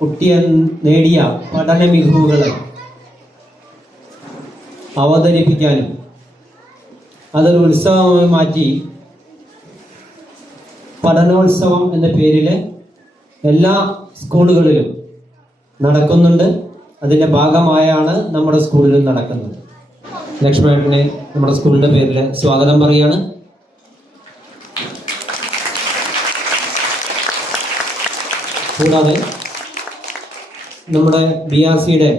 കുട്ടിയെ നേടിയ പഠന മികവുകൾ അവതരിപ്പിക്കാനും അതൊരു ഉത്സവമായി മാറ്റി പഠനോത്സവം എന്ന പേരിൽ എല്ലാ സ്കൂളുകളിലും നടക്കുന്നുണ്ട്. അതിൻ്റെ ഭാഗമായാണ് നമ്മുടെ സ്കൂളിലും നടക്കുന്നത്. ലക്ഷ്മണനെ നമ്മുടെ സ്കൂളിൻ്റെ പേരിൽ സ്വാഗതം പറയാണ്. കൂടാതെ നമ്മുടെ BRCയുടെ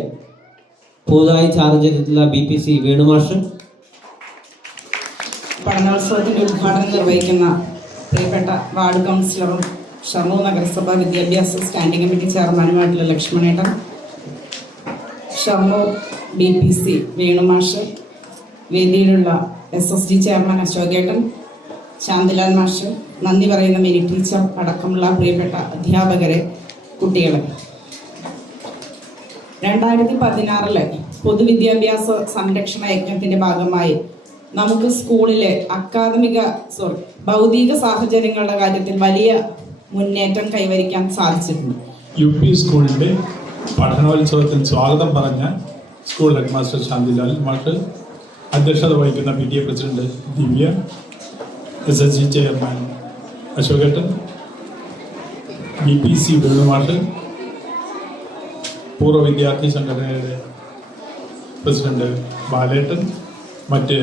പുതുതായി ചാർജ് ചെയ്തിട്ടുള്ള BPC വേണുമാഷ്, പഠനോത്സവത്തിന്റെ ഉദ്ഘാടനം നിർവഹിക്കുന്ന പ്രിയപ്പെട്ട വാർഡ് കൗൺസിലറും ഷൊർണൂർ നഗരസഭ വിദ്യാഭ്യാസ സ്റ്റാൻഡിംഗ് കമ്മിറ്റി ചെയർമാനുമായിട്ടുള്ള ലക്ഷ്മണേട്ടൻ, ഷൊർണൂർ BPC വേണുമാഷ്, വേദിയിലുള്ള SSG ചെയർമാൻ അശോകേട്ടൻ, ശാന്തിലാൽ മാഷ്, നന്ദി പറയുന്ന മിനി ടീച്ചർ അടക്കമുള്ള പ്രിയപ്പെട്ട അധ്യാപകരെ, കുട്ടികളെ, 2016 പൊതുവിദ്യാഭ്യാസ സംരക്ഷണ യജ്ഞത്തിന്റെ ഭാഗമായി നമുക്ക് സ്കൂളിലെ ഭൗതിക സാഹചര്യങ്ങളുടെ കാര്യത്തിൽ വലിയ മുന്നേറ്റം കൈവരിക്കാൻ സാധിച്ചിട്ടുണ്ട്. UP സ്കൂളിന്റെ പഠനോത്സവത്തിൽ സ്വാഗതം പറഞ്ഞ സ്കൂൾ ഹെഡ് മാസ്റ്റർ ശാന്തിലാൽ മാഷ്, അധ്യക്ഷത വഹിക്കുന്ന PTA പ്രസിഡന്റ് ദിവ്യ, SSG ചെയർമാൻ അശോകേട്ടൻ, BPC വേണുമാഷ്, പൂർവ്വ വിദ്യാർത്ഥി സംഘടനയുടെ പ്രസിഡന്റ് ബാലേട്ടൻ, മറ്റ്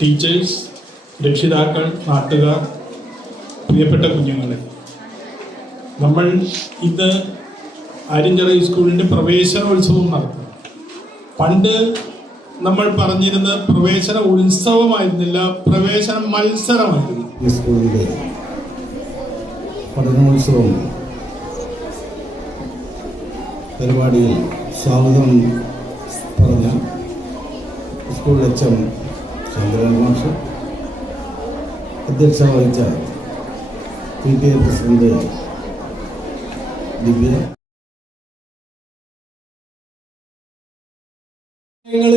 ടീച്ചേഴ്സ്, രക്ഷിതാക്കൾ, നാട്ടുകാർ, പ്രിയപ്പെട്ട കുഞ്ഞുങ്ങളെ, നമ്മൾ ഇന്ന് ആര്യഞ്ചിറ സ്കൂളിൻ്റെ പ്രവേശനോത്സവം നടത്തുന്നു. പണ്ട് നമ്മൾ പറഞ്ഞിരുന്ന പ്രവേശന ഉത്സവമായിരുന്നില്ല, പ്രവേശന മത്സരമായിരുന്നു. ഈ സ്കൂളിൻ്റെ പഠനോത്സവം പരിപാടിയിൽ സ്വാഗതം പറഞ്ഞ സ്കൂൾ HM ചന്ദ്രൻ മാഷ്, അധ്യക്ഷത വഹിച്ച PTA പ്രസിഡന്റ് ദിവ്യ.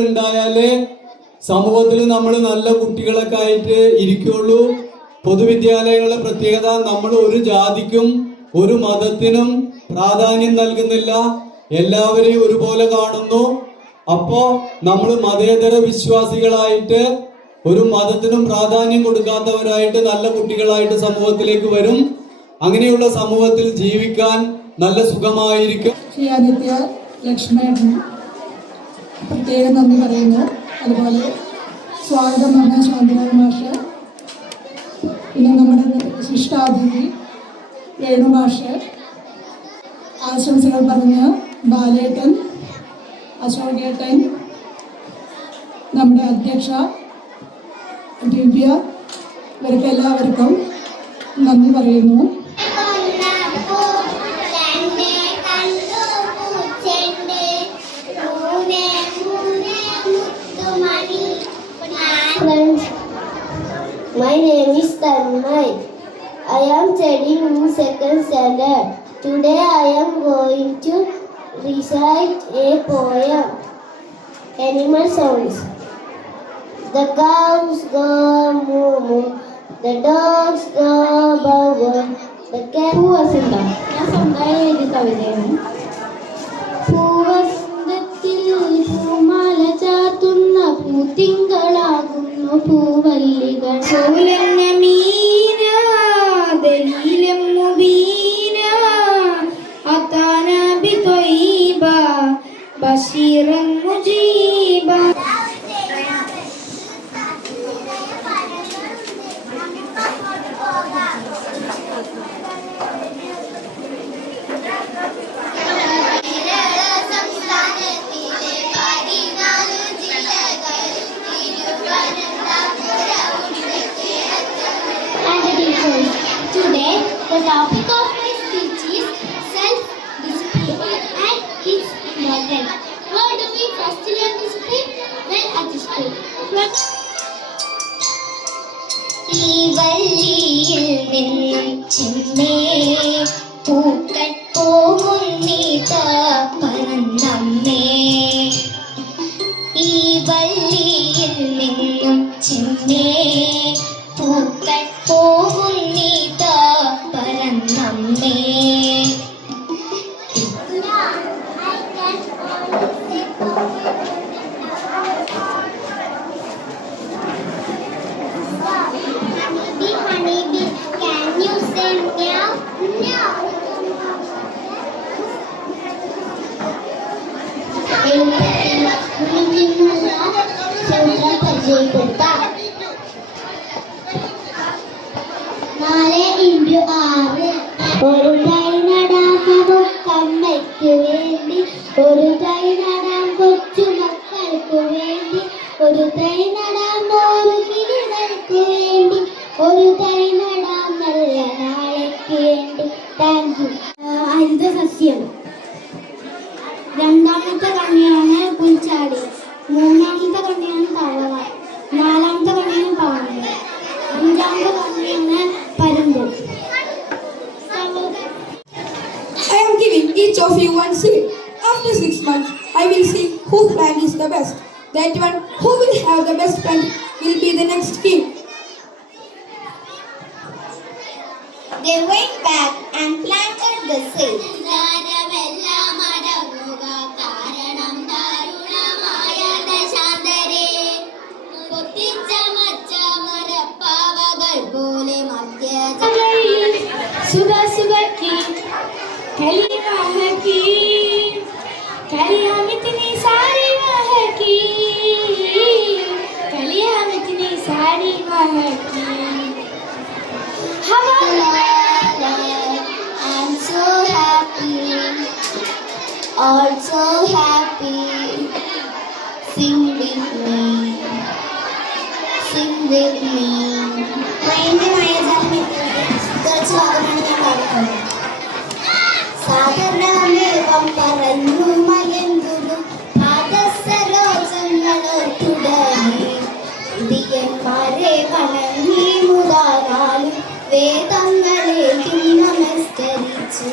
ഉണ്ടായാലേ സമൂഹത്തിൽ നമ്മൾ നല്ല കുട്ടികളൊക്കെ ആയിട്ട് ഇരിക്കുള്ളൂ. പൊതുവിദ്യാലയങ്ങളുടെ പ്രത്യേകത, നമ്മൾ ഒരു ജാതിക്കും ഒരു മതത്തിനും പ്രാധാന്യം നൽകുന്നില്ല, എല്ലാവരെയും ഒരുപോലെ കാണുന്നു. അപ്പോ നമ്മൾ മതേതര വിശ്വാസികളായിട്ട് ഒരു മതത്തിനും പ്രാധാന്യം കൊടുക്കാത്തവരായിട്ട് നല്ല കുട്ടികളായിട്ട് സമൂഹത്തിലേക്ക് വരും. അങ്ങനെയുള്ള സമൂഹത്തിൽ ജീവിക്കാൻ നല്ല സുഖമായിരിക്കും. ശ്രീ ആദിത്യ ലക്ഷ്മണൻ പ്രത്യേകം നന്ദി പറയുന്നു. അതുപോലെ സ്വാഗതം പറഞ്ഞ ശാന്തിലാൽ മാഷ്, പിന്നെ നമ്മുടെ വിശിഷ്ടാതിഥി വേണുമാഷ്, ആശംസകൾ പറഞ്ഞ ബാലേട്ടൻ, അശോകേട്ടൻ, നമ്മുടെ അധ്യക്ഷ ദിവ്യ, ഇവർക്കെല്ലാവർക്കും നന്ദി പറയുന്നു. My name is Tanmay. I am studying in 2nd standard. Today I am going to recite a poem. Animal sounds. The cows go moo moo. The dogs go bow bow. The cat. പൂവസന്ത. ഞാൻ സ്വന്തമായി എഴുതിയ കവിതയാണ്. പൂവസന്തത്തിൽ പൂമാല ചാർത്തുന്ന പൂത്തിങ്കളാകുന്നു പൂവല്ലികൾ. സോലന്ന Meena ദലീലം Mubeena അതാന ബിതൈബ ബശീറൻ Mujeeba. Today, the topic of my speech is self-discipline and its importance. How do we first learn discipline? Well, at school. ഈ വല്ലിയിൽ നിന്നും ചിമ്മേ പൂക്കൾ പോകുന്നീതാ പറന്നമ്മേ. ഈ വല്ലിയിൽ നിന്നും ചിമ്മേ പൂക്കൾ പോകുന്നീതാ പറന്നമ്മേ. എളുപ്പത്തിൽ ഗുണിക്കുന്ന സൂത്രം പരിചയപ്പെടുത്താം. 4 × 6. ഒരു തൈ നടാം നമുക്കമ്മയ്ക്ക് വേണ്ടി, ഒരു തൈ നടാം കൊച്ചുമക്കൾക്ക് വേണ്ടി, ഒരു തൈ നടാം 100 കിളികൾക്ക് വേണ്ടി, ഒരു തൈ നടാം നല്ല നാളേക്ക് വേണ്ടി. Thank you. ഹരിതസസ്യം. രണ്ടാമത്തെ കണ്ണിയാണ് പുൽച്ചാടി, മൂന്നാമത്തെ കണ്ണിയാണ് തവള, നാലാമത്തെ കണ്ണിയാണ് പാമ്പ്, അഞ്ചാമത്തെ കണ്ണിയാണ് പരുന്ത്. I am giving each of you one seed. After 6 months, I will see whose plant is the best. That one who will have the best plant will be the next king. They went back and planted the seed. सुबह सुबह की कली वाह की कलियां इतनी सारी वाह की, कलियां इतनी सारी वाह की. हवा I'm so happy, also happy. Sing with me, sing with me. കുറച്ച് ഭാഗമാണ് ഞാൻ പാടുന്നത്. സാഗരമേവം പറഞ്ഞു മയന്തും പാദസരോജങ്ങളോ തുടങ്ങി, ദിയന്മാരെ വണങ്ങി മുതാനാലും വേദങ്ങളേക്കും നമസ്കരിച്ചു.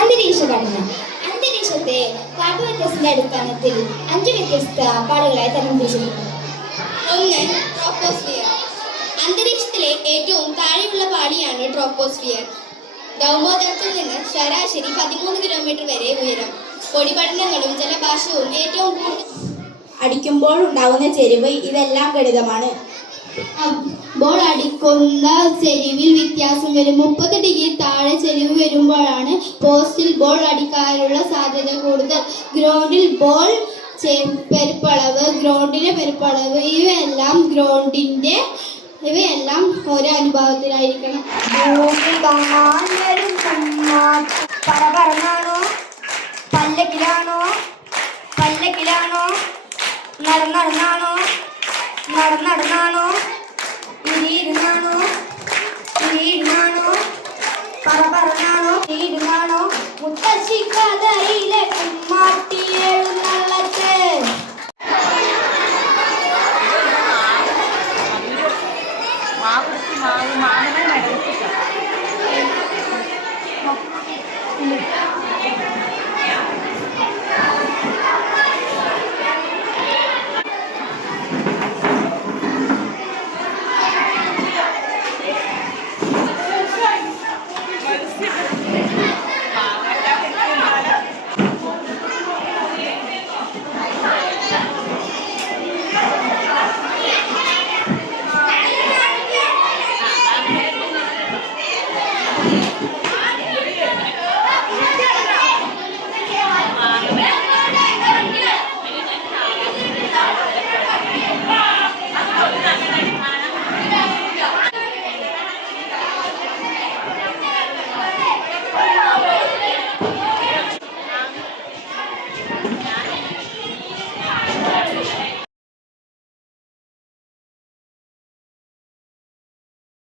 അന്തരീക്ഷ പഠനം. അന്തരീക്ഷത്തെ പാഠവ്യത്യസ്തന്റെ അടിസ്ഥാനത്തിൽ 5 വ്യത്യസ്ത പാടുകളായി തരംതിരിച്ചിട്ടുണ്ട്. 1. ട്രോപ്പോസ്ഫിയർ. അന്തരീക്ഷത്തിലെ ഏറ്റവും താഴെയുള്ള പാളിയാണ് ട്രോപ്പോസ്ഫിയർ. ഭൗമോദരത്തിൽ നിന്ന് ശരാശരി 13 കിലോമീറ്റർ വരെ ഉയരം. പൊടിപടലങ്ങളും ജലപാശവും ഏറ്റവും കൂടുതൽ അടിക്കുമ്പോൾ ഉണ്ടാകുന്ന ചെരിവ്, ഇതെല്ലാം ഗണിതമാണ്. ബോൾ അടിക്കുന്ന ചെരിവിൽ വ്യത്യാസം വരും. 30 ഡിഗ്രി താഴെ ചെരിവ് വരുമ്പോഴാണ് പോസ്റ്റിൽ ബോൾ അടിക്കാനുള്ള സാധ്യത കൂടുതൽ. ഗ്രൗണ്ടിൽ ബോൾ പെരുപ്പളവ്, ഗ്രൗണ്ടിലെ പെരുപ്പളവ് ഇവയെല്ലാം ഒരേ അനുഭവത്തിലായിരിക്കണം. പറന്നാണോ, പല്ലക്കിലാണോ, നടന്നാണോ, നടന്നാണോ, ഇരുന്നാണോ, പറന്നാണോ, മുത്തശ്ശി കഥ